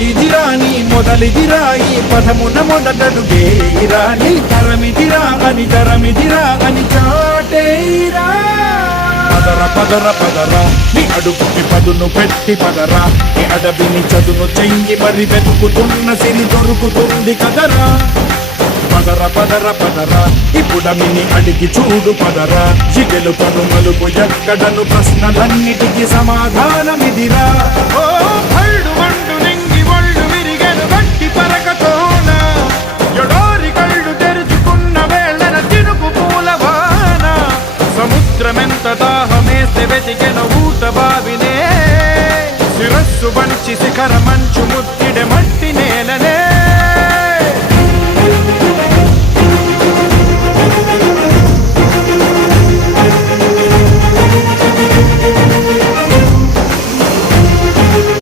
ఇదిరా నీ మొదలిదిరా ఈ పదమున మొదటడుగేరా నీ తరమిదిరా అని చాటేరా పదర పదర పదర నీ అడుగుకి పదును పెట్టి పదరా నీ అడవిని చదును చెయ్యి మరి వెతుకుతున్న సిరి దొరుకుతుంది కదరా పదర పదర పదర ఇప్పుడమిని అడిగి చూడు పదరా చిగెలు కను మలుపు ఎక్కడను ప్రశ్నలన్నిటికీ సమాధానమిదిరా ఓ భళ్ళు మండు నింగి ఒళ్ళు విరిగెను గట్టి పరకతోన ఎడోరి కళ్ళు తెరుచుకున్న వేళన తినుకు పూలవాన సముద్రమెంత దాహమేస్తే వెతికెను ఊట బావినే శిరస్సు వంచి శిఖర మంచు ముత్తిడె మట్టి నేలనే